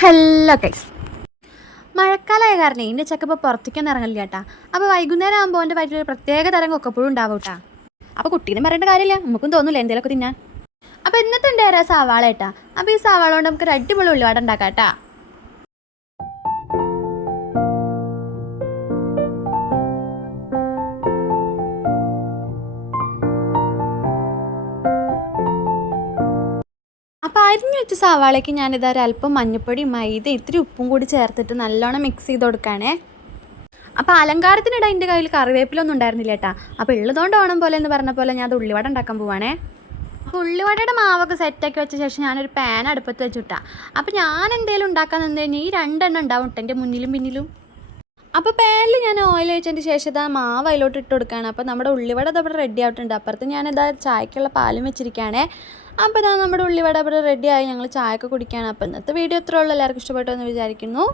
Hello guys, മഴക്കാലമായ കാരണം എൻ്റെ ചക്കപ്പോൾ പുറത്തേക്കൊന്നും ഇറങ്ങില്ല കേട്ടാ. അപ്പോൾ വൈകുന്നേരം ആകുമ്പോൾ എൻ്റെ വയറ്റിൽ ഒരു പ്രത്യേക തരം കൊക്കപ്പുഴും ഉണ്ടാവും കേട്ടാ. അപ്പോൾ കുട്ടീനെ പറയേണ്ട കാര്യമില്ല, നമുക്കും തോന്നില്ല എന്തെങ്കിലുമൊക്കെ തിന്നാൻ. അപ്പോൾ ഇന്നത്തെ എൻ്റെ ഒരു സവാള കേട്ടാ. അപ്പോൾ ഈ സവാള കൊണ്ട് നമുക്ക് ഒരു അടിപൊളി ഉള്ളിവട ഉണ്ടാക്കാം കേട്ടാ. അപ്പോൾ അരിഞ്ഞു വെച്ച സവാളയ്ക്ക് ഞാനിതാ ഒരല്പം മഞ്ഞൾപ്പൊടി, മൈദ, ഇത്തിരി ഉപ്പും കൂടി ചേർത്തിട്ട് നല്ലോണം മിക്സ് ചെയ്ത് കൊടുക്കുകയാണേ. അപ്പോൾ അലങ്കാരത്തിനിടെ എൻ്റെ കയ്യിൽ കറിവേപ്പിലൊന്നും ഉണ്ടായിരുന്നില്ല കേട്ടാ. അപ്പോൾ ഉള്ളതുകൊണ്ട് ഓണം പോലെ എന്ന് പറഞ്ഞ പോലെ ഞാൻ അത് ഉള്ളിവട ഉണ്ടാക്കാൻ പോവാണേ. അപ്പോൾ ഉള്ളിവടയുടെ മാവൊക്കെ സെറ്റാക്കി വെച്ച ശേഷം ഞാനൊരു പാൻ അടുപ്പത്ത് വെച്ചിട്ടാ. അപ്പോൾ ഞാൻ എന്തെങ്കിലും ഉണ്ടാക്കാൻ നിന്ന് കഴിഞ്ഞാൽ ഈ രണ്ടെണ്ണം ഉണ്ടാവും കേട്ടോ എൻ്റെ മുന്നിലും പിന്നിലും. അപ്പോൾ പാനിൽ ഞാൻ ഓയിൽ ഒഴിച്ചതിന് ശേഷം ഇതാ മാവ് അതിലോട്ട് ഇട്ട് കൊടുക്കുകയാണ്. അപ്പോൾ നമ്മുടെ ഉള്ളിവട അതവിടെ റെഡി ആയിട്ടുണ്ട്. അപ്പുറത്ത് ഞാനിതാ ചായക്കുള്ള പാലും വെച്ചിരിക്കുകയാണേ. അപ്പോൾ ഇതാ നമ്മുടെ ഉള്ളിവട അവിടെ റെഡിയായി, ഞങ്ങൾ ചായയൊക്കെ കുടിക്കുകയാണ്. അപ്പോൾ ഇന്നത്തെ വീഡിയോ ഇത്രേ ഉള്ളൂ. എല്ലാവർക്കും ഇഷ്ടപ്പെട്ടു എന്ന് വിചാരിക്കുന്നു.